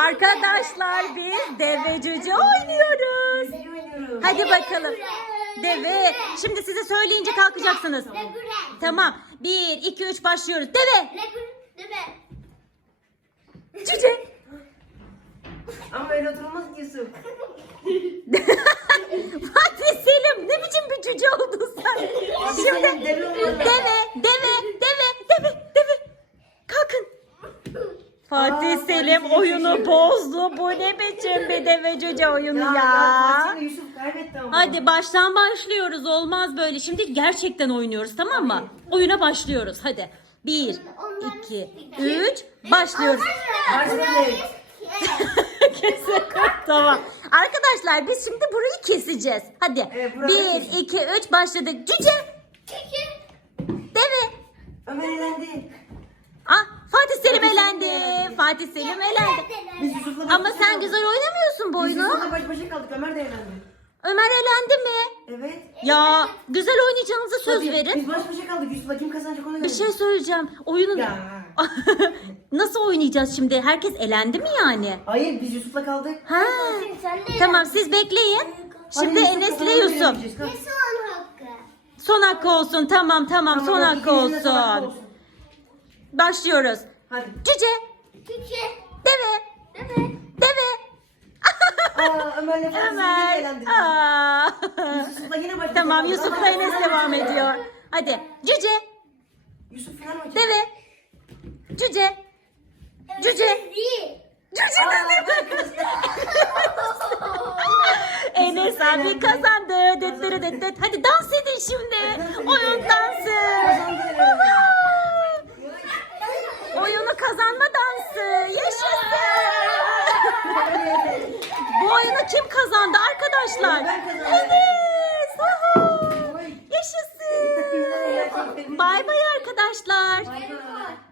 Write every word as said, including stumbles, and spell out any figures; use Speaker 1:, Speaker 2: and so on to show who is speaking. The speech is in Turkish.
Speaker 1: Arkadaşlar biz deve cüce oynuyoruz. Hadi bakalım. Deve. Şimdi size söyleyince kalkacaksınız. Tamam. Bir, iki, üç başlıyoruz. Deve. Cüce.
Speaker 2: Ama öyle oturulmaz diyorsun.
Speaker 1: Fatih Selim ne biçim bir cüce oldun sen? Şimdi
Speaker 2: Selim, deve
Speaker 1: deve,
Speaker 2: olmalı.
Speaker 1: deve, deve, deve, deve. Kalkın. Fatih
Speaker 2: Aa,
Speaker 1: Selim
Speaker 2: Fatih
Speaker 1: oyunu
Speaker 2: Selim.
Speaker 1: bozdu. Bu ne biçim bir deve cüce oyunu ya.
Speaker 2: Fatih Yusuf kaybetti ama.
Speaker 1: Hadi baştan başlıyoruz. Olmaz böyle. Şimdi gerçekten oynuyoruz, tamam mı? Oyuna başlıyoruz. Hadi. Bir, iki, üç. Başlıyoruz.
Speaker 2: Başlayalım.
Speaker 1: Kesin. Tamam. Arkadaşlar biz şimdi burayı keseceğiz. Hadi.
Speaker 2: Evet, burayı
Speaker 1: Bir,
Speaker 2: kesin.
Speaker 1: iki, üç başladık. Cüce. Deve.
Speaker 2: Ömer elendi.
Speaker 1: Ah, Fatih Selim
Speaker 2: Fatih
Speaker 1: elendi.
Speaker 2: Selim elendi.
Speaker 1: Fatih Selim elendi.
Speaker 2: Biz Yusuf'la baş
Speaker 1: Ama
Speaker 2: başa
Speaker 1: sen
Speaker 2: kaldık.
Speaker 1: güzel oynamıyorsun bu
Speaker 2: Biz
Speaker 1: oyunu.
Speaker 2: Yusuf'la baş başa kaldık. Ömer de elendi.
Speaker 1: Ömer elendi mi?
Speaker 2: Evet.
Speaker 1: Ya güzel oynayacağınıza söz
Speaker 2: Hadi,
Speaker 1: verin.
Speaker 2: Biz baş başa kaldık. Yusuf'la kim kazanacak onu
Speaker 1: Bir
Speaker 2: görelim.
Speaker 1: şey söyleyeceğim. Oyunun
Speaker 2: Ya.
Speaker 1: nasıl oynayacağız şimdi? Herkes elendi mi yani?
Speaker 2: Hayır biz Yusuf'la kaldık.
Speaker 1: Ha. Tamam siz bekleyin. Şimdi
Speaker 2: Hadi
Speaker 1: Enes'le
Speaker 2: kazananı
Speaker 1: Yusuf.
Speaker 2: belirleyeceğiz. Kalk.
Speaker 1: Son hakkı olsun. Tamam tamam son
Speaker 2: Tamam,
Speaker 1: hakkı
Speaker 2: ikinizin de son hakkı
Speaker 1: olsun. Başlıyoruz.
Speaker 2: Hadi.
Speaker 1: Cüce. Deve. Deve.
Speaker 2: Aa Ömer'le Fatih
Speaker 1: Ömer.
Speaker 2: Selim'i eğlendirdik.
Speaker 1: Aa.
Speaker 2: Biz Yusuf'la yine baş başa
Speaker 1: Tamam
Speaker 2: kaldık.
Speaker 1: Yusuf'la
Speaker 2: Ama
Speaker 1: Enes
Speaker 2: final
Speaker 1: devam
Speaker 2: maçı.
Speaker 1: ediyor. Hadi. Cüce.
Speaker 2: Yusuf final maçı.
Speaker 1: Deve. Cüce. Cüce. Cüce
Speaker 2: Aa,
Speaker 1: dedi.
Speaker 2: ben kazandım.
Speaker 1: Enes abi kazandı. Detleri dettet. Hadi dans edin şimdi. Oyun dansı. Oyunu kazanma dansı. Yaşasın. Bu oyunu kim kazandı arkadaşlar?
Speaker 2: Ben kazandım.
Speaker 1: Enes. Huhu.
Speaker 2: Oy.
Speaker 1: Yaşasın. Bay bay arkadaşlar.
Speaker 2: Bay bay.